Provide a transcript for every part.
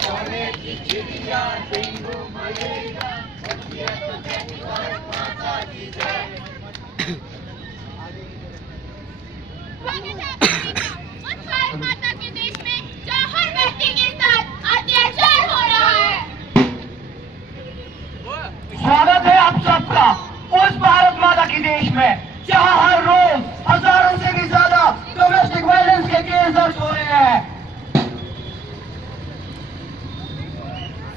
सोने की चिड़िया बिंगो मलेगा, भारत माता की जय। भारत माता के देश में जहाँ हर व्यक्ति के साथ अत्याचार हो रहा है। स्वागत है आप सबका उस भारत माता के देश में जहाँ हर रोज हजारों से भी ज्यादा डोमेस्टिक वायलेंस के केस दर्ज हो रहे हैं।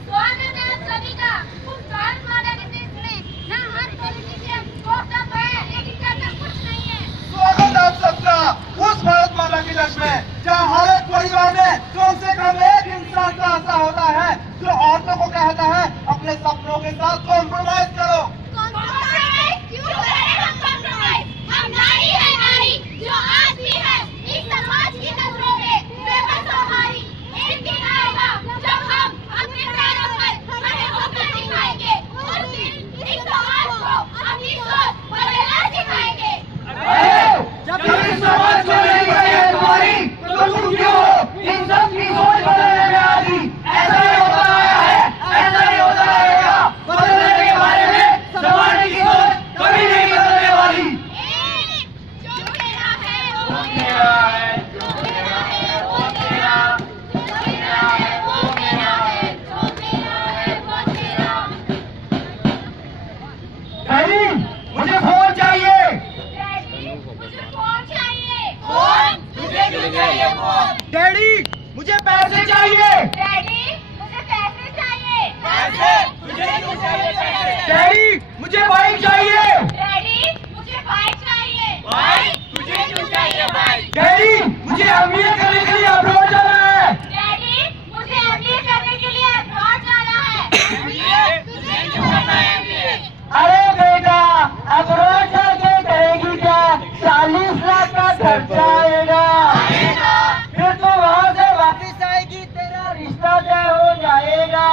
स्वागत है आप सभी का उस भारत माता के देश में जहाँ हर पॉलिटिशियन को सब है लेकिन करता कुछ नहीं है। स्वागत है आप सबका उस भारत माता के देश में जहाँ हर एक परिवार में कम से कम एक इंसान का ऐसा होता है जो औरतों को कहता है अपने सपनों के साथ कॉम्प्रोमाइज करो। कॉम्प्रोमाइज क्यों करें हम कॉम्प्रोमाइज? हम नारी है नारी जो आज भी है इस समाज की नजरों में बेबस हमारी। एक दिन आएगा जब हम अपने पैरों पर खड़े होकर दिखाएंगे। उस दिन इस समाज को अपनी सोच बदलना सिखाएंगे। जब इस समाज को नहीं है तुम्हारी तो तुम क्यों हो इन सब की सोच बदलने में आदि? ऐसा ही होता आया है, ऐसा ही होता रहेगा। बदलने के बारे में समाज की सोच कभी नहीं बदलने वाली। जो मेरा है वो मेरा है, जो मेरा है वो तेरा, जो मेरा है वो मेरा है, जो मेरा है वो तेरा। डैडी मुझे फोन चाहिए। डैडी मुझे फोन चाहिए। फोन? तुझे क्यों चाहिए फोन? डैडी मुझे पैसे चाहिए। डैडी मुझे पैसे चाहिए। पैसे? तुझे क्यों चाहिए पैसे? डैडी मुझे बाइक चाहिए। डैडी मुझे बाइक चाहिए। बाइक? तुझे क्यों चाहिए बाइक? डैडी मुझे एमबीए करने के लिए अब्रॉड जाना है। डैडी मुझे एमबीए करने के लिए अब्रॉड जाना है। एमबीए? तुझे क्यों करना है एमबीए? अरे बेटा अब्रॉड जाके करेगी क्या? 40 लाख का खर्चा आएगा। फिर तो वहाँ से वापिस आएगी, तेरा रिश्ता तय हो जाएगा।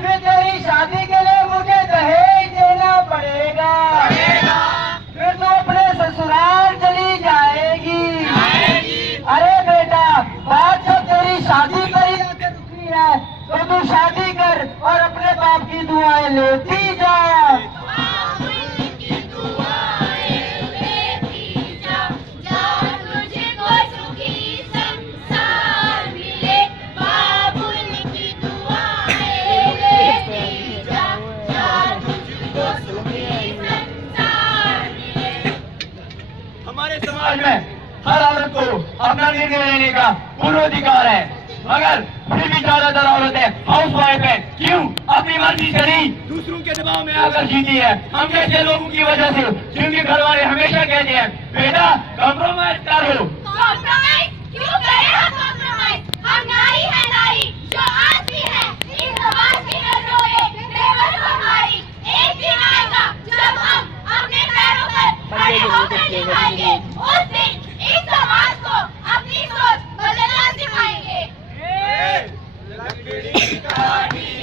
फिर तेरी शादी के लिए मुझे दहेज देना पड़ेगा। फिर तो अपने ससुराल चली जाएगी। अरे बेटा बात जब तेरी शादी पर ही आकर रुकी है तो तू शादी कर और अपने बाप की दुआएं लेती जा। हमारे समाज में हर औरत को अपना निर्णय लेने का पूर्ण अधिकार है, मगर फिर भी ज्यादातर औरतें हाउस वाइफ है। क्यों? अपनी मर्जी से नहीं दूसरों के दबाव में आकर जीती है। हम जैसे लोगों की वजह से जिनके घर वाले हमेशा कहते हैं बेटा कॉम्प्रोमाइज करो। कॉम्प्रोमाइज क्यों करें हम कॉम्प्रोमाइज? हम नारी है नारी जो आज भी है इस समाज की नजरों में बेबस हमारी। एक दिन आएगा जब हम अपने पैरों पर खड़े होकर दिखाएंगे। उस दिन इस समाज को अपनी सोच बदलना सिखाएंगे।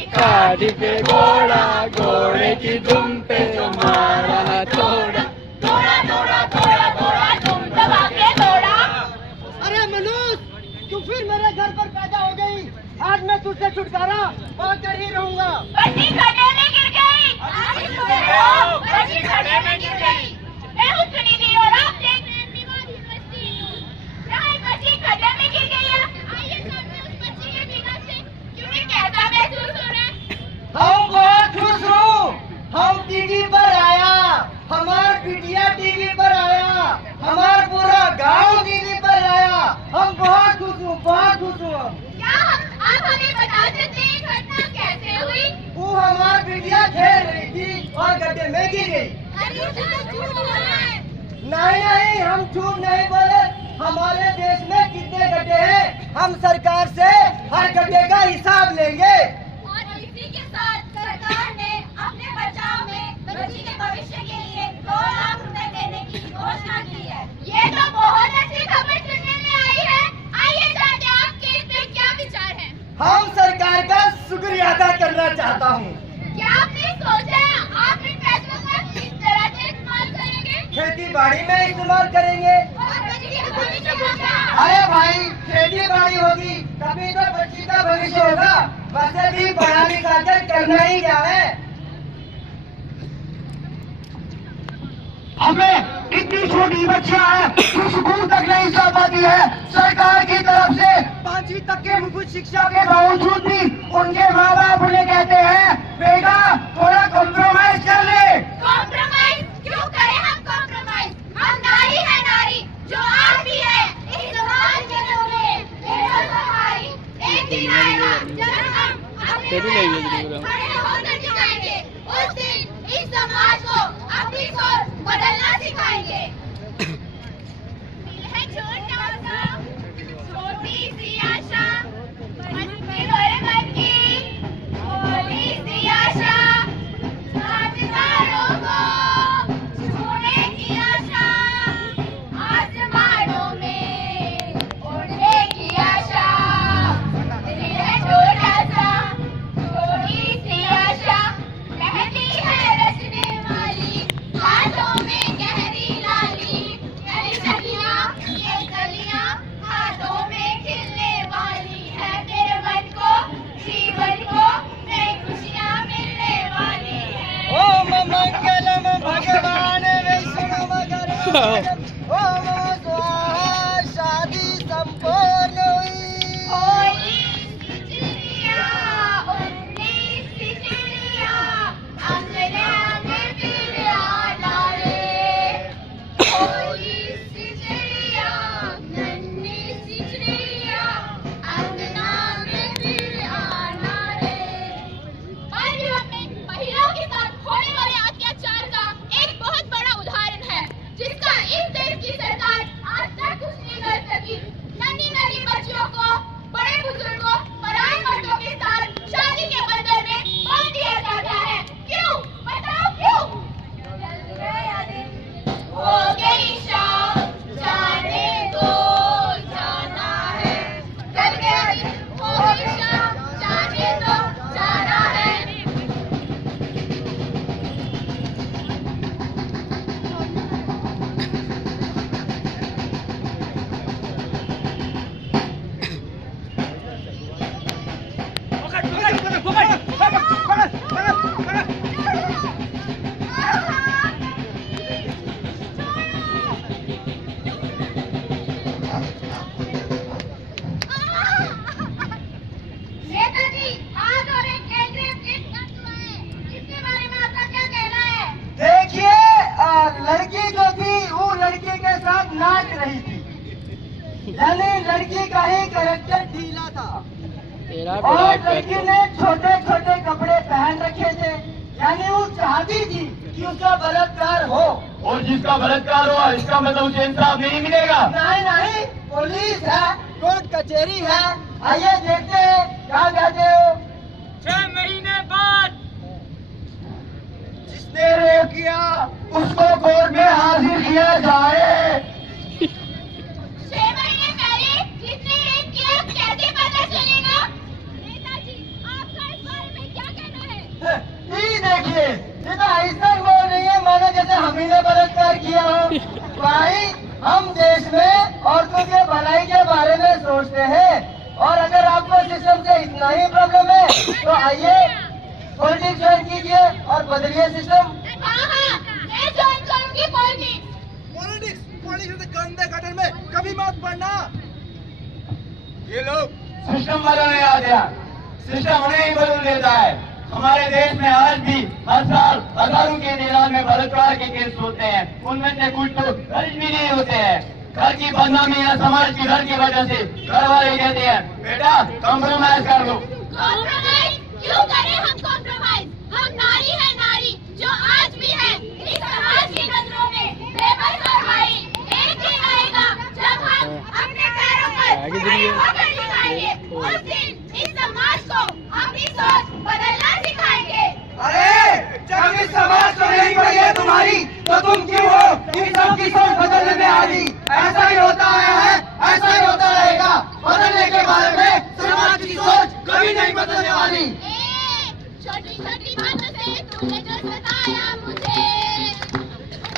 काढ़ी के घोड़ा घोड़े की दुम पे जो मारा थोड़ा थोड़ा थोड़ा थोड़ा थोड़ा तुम दबा के थोड़ा। अरे मनुष्य तू फिर मेरे घर पर पैदा हो गई। आज मैं तुझसे छुटकारा पाकर ही रहूंगा। बच्ची खड्डे में गिर गई। बच्ची खड्डे में गिर गई। मैं हूँ सुनीति और आप देख रहे हैं विवाद यूनिवर्सिटी न्यूज़। यहाँ एक बच्ची खड्डे में गिर गई है। आइए जानते हैं उस बच्ची के विकास से क्योंकि कैसा महसूस हो रहा है। हम बहुत खुश हूँ। हम टीवी पर आया, हमार बिटिया टीवी पर आया, हमार पूरा गांव टीवी पर आया। हम बहुत खुश हूँ, बहुत खुश हूँ। क्या आप हमें बता सकते हैं घटना कैसे हुई? वो हमार बिटिया खेल रही थी और गड्ढे में गिर गई। अरे झूठ बोल रहा है। नहीं नहीं हम झूठ नहीं बोले। हमारे देश में कितने गड्ढे हैं हम सरकार से हर गड्ढे का हिसाब लेंगे। और इसी के साथ सरकार ने अपने बचाव में बच्ची के भविष्य के लिए 2 लाख रुपए देने की घोषणा की है। ये तो बहुत अच्छी खबर सुनने में आई है। आइए जानते हैं आपके इस पे क्या विचार है। हम सरकार का शुक्रिया अदा करना चाहता हूँ। क्या आपने सोचा है आप इन पैसों का किस तरह से इस्तेमाल करेंगे? खेती बाड़ी में इस्तेमाल करेंगे। और बच्ची के भविष्य का क्या? अरे भाई खेती वैसे भी पढ़ा लिखा कर करना ही क्या है। हमें इतनी छोटी बच्चियां हैं जो स्कूल तक नहीं जा पाती है। सरकार की तरफ से 5वीं तक के मुफ्त शिक्षा के बावजूद भी उनके माँ बाप उन्हें कहते हैं बेटा थोड़ा कॉम्प्रोमाइज कर ले। कॉम्प्रोमाइज क्यों करें हम कॉम्प्रोमाइज? हम नारी है नारी जो आज भी है इस समाज के नूरे हमारी। एक दिन आएगा जब हम अपने खड़े होकर दिखाएंगे। उस दिन इस समाज को अपनी सोच बदलना सिखाएंगे। दिल है छोटा सा छोटी सी आशा मन की थोड़ी सी आशा आसमानों को छूने की आशा आसमानों में उड़ने की आशा। दिल है छोटा सा छोटी सी आशा मेहंदी है रचने वाली हाथों में गहरी लाली। ये कलियां ये कलियां हाथों में खिलने वाली है। मेरे मन को जीवन को नई खुशियां मिलने वाली है। ओम मंगलम भगवान विष्णु ओम स्वाहा। शादी संपूर्ण हुई। होली की चिड़िया उड़ती सी चिड़िया अंगना में फिर आना रे। होली सी चिड़िया नन्ही सी चिड़िया अंगना में फिर आना रे। बाल विवाह में महिलाओं के साथ होने वाले अत्याचार का एक बहुत बड़ा उदाहरण है जिसका इस देश की सरकार आज तक कुछ नहीं कर सकी। नन्ही नन्ही बच्चियों को बड़े बुजुर्गों पराए मर्दों के साथ शादी के बंधन में बांध दिया जाता है। क्यों बताओ क्यों? जल गया दिन हो गई शाम जाने दो जाना है। जल गया दिन हो गई शाम जाने दो जाना है। नेताजी आज और एक केंद्रीय किट खत्म हुआ है। इसके बारे में आपका क्या कहना है? देखिए लड़की जो थी वो लड़के के साथ नाच रही थी यानी लड़की का ही कैरेक्टर ढीला था और लड़की ने छोटे छोटे कपड़े पहन रखे थे यानी वो चाहती थी कि उसका बलात्कार हो। और जिसका बलात्कार हुआ इसका मतलब उसे इंसाफ नहीं मिलेगा। नहीं नहीं पुलिस है कोर्ट कचहरी है। आइए देखते हैं क्या कहते हो। 6 महीने बाद जिसने रेप किया उसको कोर्ट में हाजिर किया जाए। 6 महीने पहले जिसने रेप किया कैसे पता चलेगा? नेताजी आपका इस बारे में क्या कहना है? ये देखिए ये तो ऐसा बोल रही है मानो जैसे हम ही ने बलात्कार किया हो। भाई हम देश में औरतों के भलाई के बारे में सोचते हैं और अगर आपको सिस्टम से इतना ही प्रॉब्लम है तो आइए पॉलिटिक्स ज्वाइन कीजिए और बदलिए सिस्टम। हाँ मैं ज्वाइन करूंगी पॉलिटिक्स। पॉलिटिक्स गंदे गटर में कभी मत पड़ना। ये लोग सिस्टम बदलने आते हैं, सिस्टम उन्हें ही बदल देता है। हमारे देश में आज भी हर साल हजारों के तादाद में बलात्कार के केस होते हैं। उनमें से कुछ तो दर्ज भी नहीं होते हैं। घर की बदनामी या समाज की डर की वजह से घर वाले कहते हैं बेटा कॉम्प्रोमाइज कर लो। कॉम्प्रोमाइज क्यों करें हम कॉम्प्रोमाइज? हम नारी है नारी जो आज भी है इस समाज की नजरों में बेबस और भाई। एक दिन आएगा जब हम अपने पैरों पर खड़े होकर दिखाएंगे। उस दिन इस समाज को अपनी सोच बदलना सिखाएंगे। अरे जब इस समाज को नहीं पड़ी है तुम्हारी तो तुम क्यों हो इन सब की सोच बदलने में आ रही? ऐसा ही होता आया है ऐसा ही होता रहेगा। बदलने के बारे में समाज की सोच कभी नहीं बदलने वाली। छोटी छोटी बातों से तूने जो सताया मुझे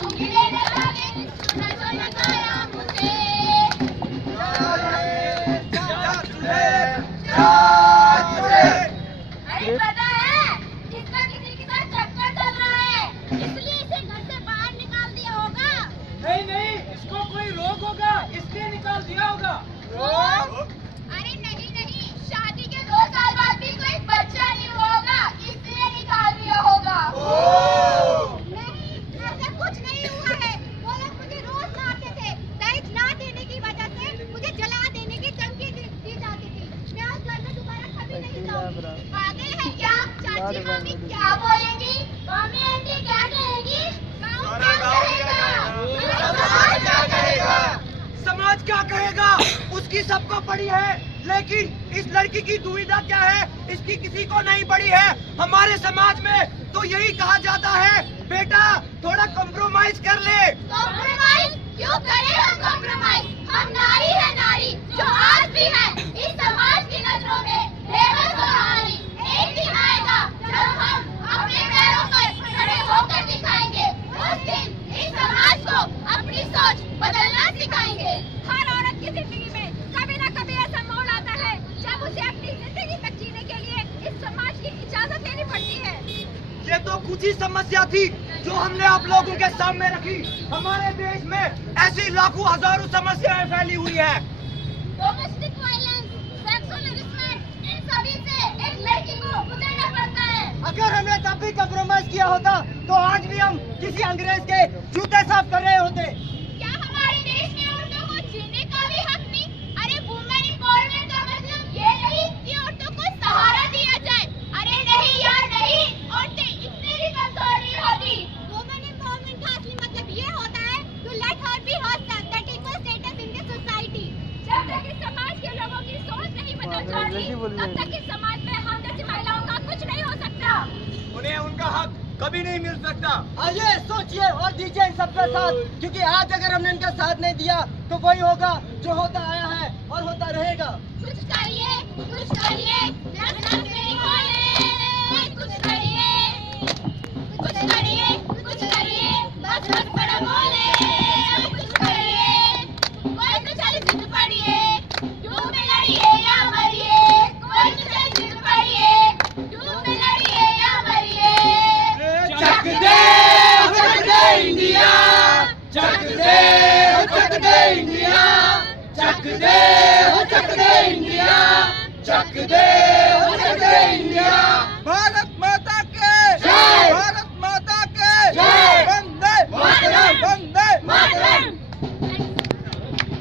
उंगली लगा के तूने जो लगाया मुझे। जी मम्मी क्या बोलेंगी? मम्मी आंटी क्या कहेगी? गाँव क्या कहेगा? समाज क्या कहेगा? उसकी सबको पड़ी है, लेकिन इस लड़की की दुविधा क्या है, इसकी किसी को नहीं पड़ी है। हमारे समाज में तो यही कहा जाता है, बेटा थोड़ा कॉम्प्रोमाइज कर ले। कॉम्प्रोमाइज क्यों करें हम कॉम्प्रोमाइज? हम नारी है नारी, जो आज भी है इस समाज की नजरों में बेबस और हारी। एक दिन आएगा जब हम अपने पैरों पर खड़े होकर दिखाएंगे। उस दिन इस समाज को अपनी सोच बदलना सिखाएंगे। हर औरत की जिंदगी में कभी न कभी ऐसा मोड़ आता है जब उसे अपनी जिंदगी तक जीने के लिए इस समाज की इजाजत लेनी पड़ती है। ये तो कुछ ही समस्या थी जो हमने आप लोगों के सामने रखी। हमारे देश में ऐसी लाखों हजारों समस्याएं फैली हुई है। डोमेस्टिक वायलेंस, सेक्सुअल हरासमेंट, इन सभी से एक लड़की को गुजरना पड़ता है। अगर हमें तब भी कॉम्प्रोमाइज किया होता तो आज भी हम किसी अंग्रेज के जूते साफ कर रहे होते। क्या हमारे देश में औरतों को जीने का भी हक नहीं? अरे वुमेन एम्पावरमेंट का मतलब ये नहीं कि औरतों को सहारा दिया जाए। अरे नहीं यार नहीं, औरतें इतनी भी कमजोर नहीं होती। वुमेन एम्पावरमेंट का असली मतलब ये होता है to let her be herself, that equal status in the society. जब तक इस समाज के लोगों की सोच नहीं बदल जाती, तब तक इस समाज में हम जैसी महिलाओं का कुछ नहीं हो सकता। उन्हें उनका हक कभी नहीं मिल सकता। आइए सोचिए और दीजिए इन सबका साथ, क्योंकि आज अगर हमने इनका साथ नहीं दिया तो वही होगा जो होता आया है और होता रहेगा। कुछ करिए, कुछ करिए, नफरत से निकालिए। कुछ करिए, कुछ करिए, कुछ करिए, बस बस बड़ा बोले। कुछ करिए, कोई तो चल जिद पड़िए, डूब में लड़िए या मरिए। कोई तो चल जिद पड़िए, डूब में लड़िए या मरिए। चक दे इंडिया, चक दे इंडिया, चक दे इंडिया, चक दे इंडिया। भारत